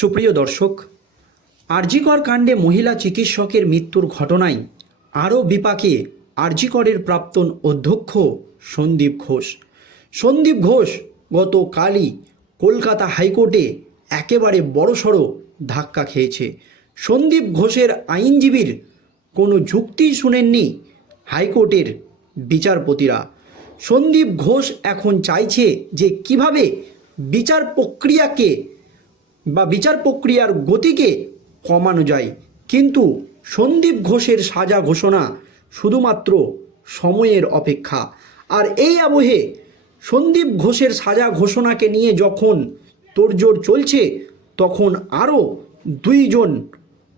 সুপ্রিয় দর্শক, আরজিকর কাণ্ডে মহিলা চিকিৎসকের মৃত্যুর ঘটনায় আরও বিপাকে আরজিকরের প্রাক্তন অধ্যক্ষ সন্দীপ ঘোষ। সন্দীপ ঘোষ গতকালই কলকাতা হাইকোর্টে একেবারে বড়সড় ধাক্কা খেয়েছে। সন্দীপ ঘোষের আইনজীবীর কোনো যুক্তি শুনেননি হাইকোর্টের বিচারপতিরা। সন্দীপ ঘোষ এখন চাইছে যে কীভাবে বিচার প্রক্রিয়াকে বা বিচার প্রক্রিয়ার গতিকে কমানো যায়। কিন্তু সন্দীপ ঘোষের সাজা ঘোষণা শুধুমাত্র সময়ের অপেক্ষা। আর এই আবহে সন্দীপ ঘোষের সাজা ঘোষণাকে নিয়ে যখন তোড়জোড় চলছে, তখন আরও দুইজন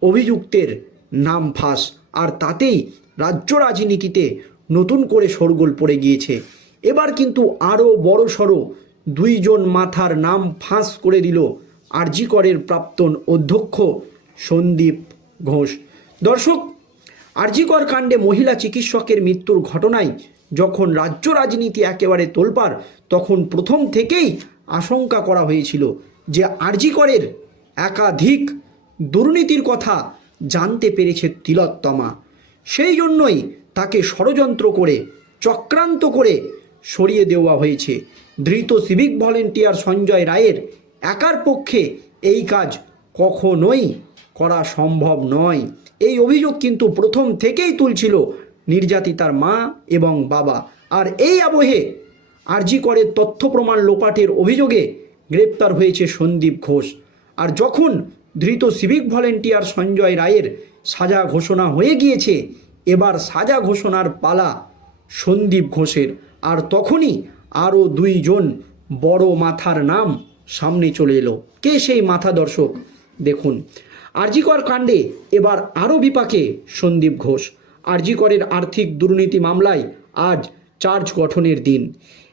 অভিযুক্তের নাম ফাঁস। আর তাতেই রাজ্য রাজনীতিতে নতুন করে শোরগোল পড়ে গিয়েছে। এবার কিন্তু আরও বড় সড়ো দুইজন মাথার নাম ফাঁস করে দিল আরজিকরের প্রাক্তন অধ্যক্ষ সন্দীপ ঘোষ। দর্শক আরজিকর কাণ্ডে মহিলা চিকিৎসকের মৃত্যুর ঘটনায় যখন রাজ্য রাজনীতি একেবারে তোলপাড়, তখন প্রথম থেকেই আশঙ্কা করা হয়েছিল যে আরজিকরের একাধিক দুর্নীতির কথা জানতে পেরেছে তিলোত্তমা। সেই জন্যই তাকে ষড়যন্ত্র করে, চক্রান্ত করে সরিয়ে দেওয়া হয়েছে। ধৃত সিভিক ভলেন্টিয়ার সঞ্জয় রায়ের একার পক্ষে এই কাজ কখনোই করা সম্ভব নয়। এই অভিযোগ কিন্তু প্রথম থেকেই তুলছিল নির্যাতিতার মা এবং বাবা। আর এই আবহে আরজি করে তথ্য প্রমাণ লোপাটের অভিযোগে গ্রেপ্তার হয়েছে সন্দীপ ঘোষ। আর যখন ধৃত সিভিক ভলেন্টিয়ার সঞ্জয় রায়ের সাজা ঘোষণা হয়ে গিয়েছে, এবার সাজা ঘোষণার পালা সন্দীপ ঘোষের। আর তখনই আরও দুইজন বড় মাথার নাম সামনে চলে এলো। কে সেই মাথা দর্শক? দেখুন। আরজিকর কাণ্ডে এবার আরও বিপাকে সন্দীপ ঘোষ। আরজিকরের আর্থিক দুর্নীতি মামলায় আজ চার্জ গঠনের দিন।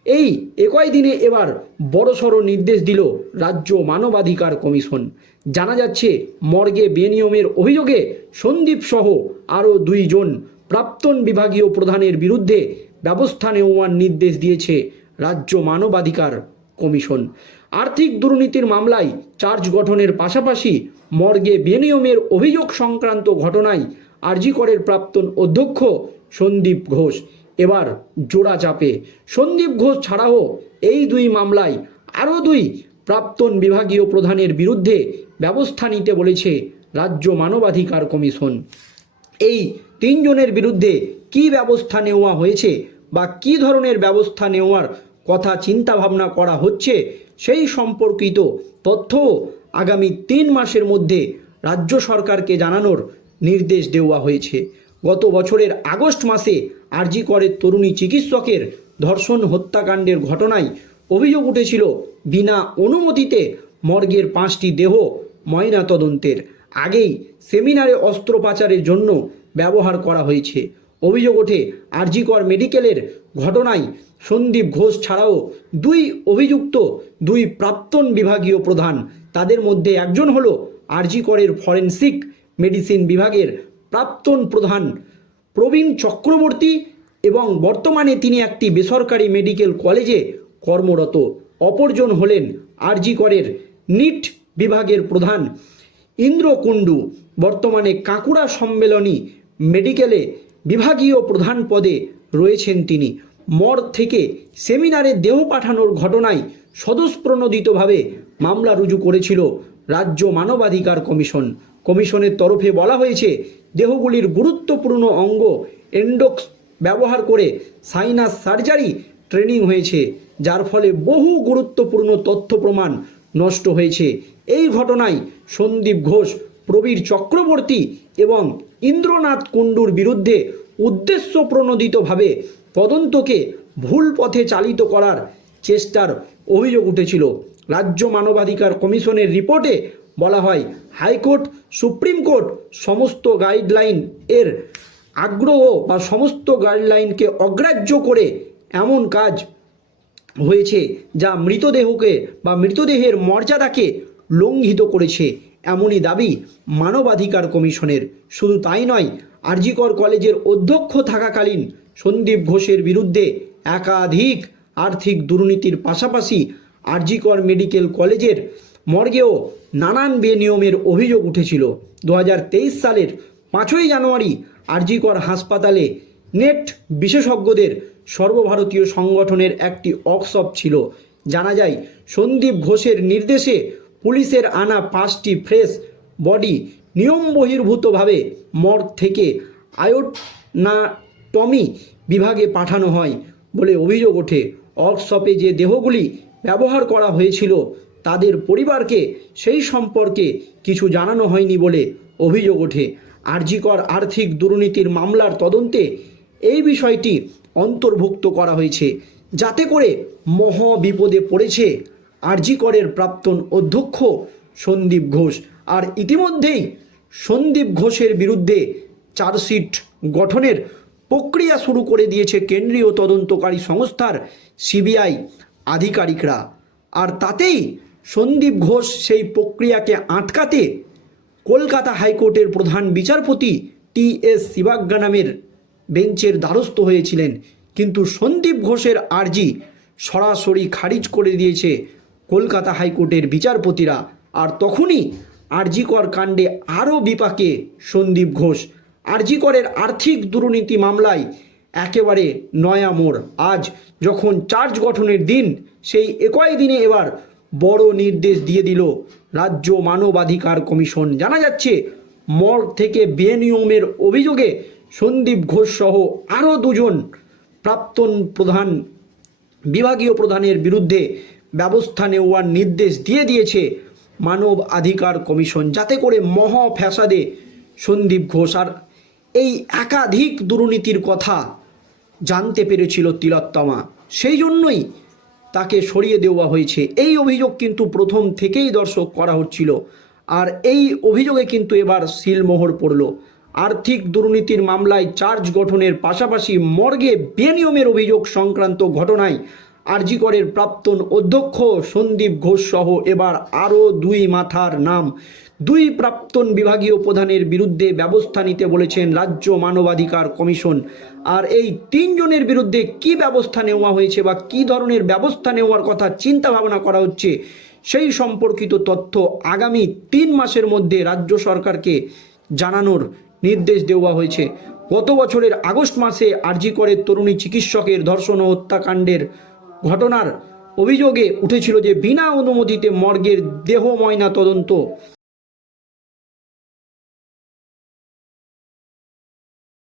এই একই দিনে এবার বড়সড় নির্দেশ দিল রাজ্য মানবাধিকার কমিশন। জানা যাচ্ছে, মর্গে বেনিয়মের অভিযোগে সন্দীপ সহ আরও দুইজন প্রাক্তন বিভাগীয় প্রধানের বিরুদ্ধে ব্যবস্থা নেওয়ার নির্দেশ দিয়েছে রাজ্য মানবাধিকার কমিশন। আর্থিক দুর্নীতির মামলায় চার্জ গঠনের পাশাপাশি মর্গে বেনিয়মের অভিযোগ সংক্রান্ত ঘটনায় আরজিকরের প্রাক্তন অধ্যক্ষ সন্দীপ ঘোষ। এবার জোড়া চাপে। সন্দীপ ঘোষ ছাড়াও এই দুই মামলায় আরও দুই প্রাক্তন বিভাগীয় প্রধানের বিরুদ্ধে ব্যবস্থা নিতে বলেছে রাজ্য মানবাধিকার কমিশন। এই তিনজনের বিরুদ্ধে কি ব্যবস্থা নেওয়া হয়েছে বা কি ধরনের ব্যবস্থা নেওয়ার কথা চিন্তা ভাবনা করা হচ্ছে সেই সম্পর্কিত তথ্য আগামী তিন মাসের মধ্যে রাজ্য সরকারকে জানানোর নির্দেশ দেওয়া হয়েছে। গত বছরের আগস্ট মাসে আরজি করের তরুণী চিকিৎসকের ধর্ষণ হত্যাকাণ্ডের ঘটনায় অভিযোগ উঠেছিল, বিনা অনুমতিতে মর্গের পাঁচটি দেহ ময়না তদন্তের আগেই সেমিনারে অস্ত্র পাচারের জন্য ব্যবহার করা হয়েছে। অভিযোগ ওঠে, আরজিকর মেডিকেলের ঘটনায় সন্দীপ ঘোষ ছাড়াও দুই অভিযুক্ত, দুই প্রাক্তন বিভাগীয় প্রধান। তাদের মধ্যে একজন হলো আরজিকরের ফরেনসিক মেডিসিন বিভাগের প্রাক্তন প্রধান প্রবীণ চক্রবর্তী এবং বর্তমানে তিনি একটি বেসরকারি মেডিকেল কলেজে কর্মরত। অপরজন হলেন আরজিকরের নিট বিভাগের প্রধান ইন্দ্র কুণ্ডু বর্তমানে কাঁকুড়া সম্মেলনী মেডিকেলে বিভাগীয় প্রধান পদে রয়েছেন তিনি। মর থেকে সেমিনারে দেহ পাঠানোর ঘটনায় স্বতঃপ্রণোদিতভাবে মামলা রুজু করেছিল রাজ্য মানবাধিকার কমিশন। কমিশনের তরফে বলা হয়েছে, দেহগুলির গুরুত্বপূর্ণ অঙ্গ এন্ডোক্স ব্যবহার করে সাইনাস সার্জারি ট্রেনিং হয়েছে, যার ফলে বহু গুরুত্বপূর্ণ তথ্য প্রমাণ নষ্ট হয়েছে। এই ঘটনায় সন্দীপ ঘোষ, প্রবীর চক্রবর্তী এবং ইন্দ্রনাথ কুণ্ডুর বিরুদ্ধে উদ্দেশ্য প্রণোদিতভাবে তদন্তকে ভুল পথে চালিত করার চেষ্টার অভিযোগ উঠেছিল। রাজ্য মানবাধিকার কমিশনের রিপোর্টে বলা হয়, হাইকোর্ট, সুপ্রিম কোর্ট সমস্ত গাইডলাইন এর আগ্রহ বা সমস্ত গাইডলাইনকে অগ্রাহ্য করে এমন কাজ হয়েছে যা মৃতদেহকে বা মৃতদেহের মর্যাদাকে লঙ্ঘিত করেছে। এমনই দাবি মানবাধিকার কমিশনের। শুধু তাই নয়, আরজিকর কলেজের অধ্যক্ষ থাকাকালীন সন্দীপ ঘোষের বিরুদ্ধে একাধিক আর্থিক দুর্নীতির পাশাপাশি আরজিকর মেডিকেল কলেজের মর্গেও নানান বেনিয়মের অভিযোগ উঠেছিল। দু হাজার তেইশ সালের পাঁচই জানুয়ারি আরজিকর হাসপাতালে নেট বিশেষজ্ঞদের সর্বভারতীয় সংগঠনের একটি ওয়ার্কশপ ছিল। জানা যায়, সন্দীপ ঘোষের নির্দেশে পুলিশের আনা পাঁচটি ফ্রেশ বডি নিয়ম বহির্ভূতভাবে মর্গ থেকে আয়োটনাটমি বিভাগে পাঠানো হয় বলে অভিযোগ ওঠে। ওয়ার্কশপে যে দেহগুলি ব্যবহার করা হয়েছিল, তাদের পরিবারকে সেই সম্পর্কে কিছু জানানো হয়নি বলে অভিযোগ ওঠে। আরজিকর আর্থিক দুর্নীতির মামলার তদন্তে এই বিষয়টি অন্তর্ভুক্ত করা হয়েছে। যাতে করে মহ বিপদে পড়েছে আরজিকরের প্রাক্তন অধ্যক্ষ সন্দীপ ঘোষ। আর ইতিমধ্যেই সন্দীপ ঘোষের বিরুদ্ধে চার্জশিট গঠনের প্রক্রিয়া শুরু করে দিয়েছে কেন্দ্রীয় তদন্তকারী সংস্থার সিবিআই আধিকারিকরা। আর তাতেই সন্দীপ ঘোষ সেই প্রক্রিয়াকে আটকাতে কলকাতা হাইকোর্টের প্রধান বিচারপতি টি এস শিবাজ্ঞা নামের বেঞ্চের দ্বারস্থ হয়েছিলেন। কিন্তু সন্দীপ ঘোষের আর্জি সরাসরি খারিজ করে দিয়েছে কলকাতা হাইকোর্টের বিচারপতিরা আর তখনই আরজিকর কাণ্ডে আরও বিপাকে সন্দীপ ঘোষ। আরজিকরের আর্থিক দুর্নীতি মামলায় একেবারে নয়া মোড়। আজ যখন চার্জ গঠনের দিন, সেই একই দিনে এবার বড় নির্দেশ দিয়ে দিল রাজ্য মানবাধিকার কমিশন। জানা যাচ্ছে, মর্গ থেকে বেনিয়মের অভিযোগে সন্দীপ ঘোষ সহ আরও দুজন প্রাক্তন প্রধান, বিভাগীয় প্রধানের বিরুদ্ধে ব্যবস্থা নেওয়ার নির্দেশ দিয়ে দিয়েছে মানব অধিকার কমিশন, যাতে করে মহ ফ্যাসাদে সন্দীপ ঘোষ। আর এই একাধিক দুর্নীতির কথা জানতে পেরেছিল তিলোত্তমা। সেই জন্যই তাকে সরিয়ে দেওয়া হয়েছে। এই অভিযোগ কিন্তু প্রথম থেকেই দর্শক করা হচ্ছিল। আর এই অভিযোগে কিন্তু এবার সিলমোহর পড়ল। আর্থিক দুর্নীতির মামলায় চার্জ গঠনের পাশাপাশি মর্গে বেনিয়মের অভিযোগ সংক্রান্ত ঘটনায় আরজিকরের প্রাক্তন অধ্যক্ষ সন্দীপ ঘোষ সহ এবার আরও দুই মাথার নাম। দুই প্রাক্তন বিভাগীয় প্রধানের বিরুদ্ধে ব্যবস্থা নিতে বলেছেন রাজ্য মানবাধিকার কমিশন। আর এই তিনজনের বিরুদ্ধে কি ব্যবস্থা নেওয়া হয়েছে বা কি ধরনের ব্যবস্থা নেওয়ার কথা চিন্তা ভাবনা করা হচ্ছে, সেই সম্পর্কিত তথ্য আগামী তিন মাসের মধ্যে রাজ্য সরকারকে জানানোর নির্দেশ দেওয়া হয়েছে। গত বছরের আগস্ট মাসে আরজি করে তরুণী চিকিৎসকের ধর্ষণ ও হত্যাকাণ্ডের ঘটনার অভিযোগে উঠেছিল যে বিনা অনুমতিতে মর্গের দেহ ময়না তদন্ত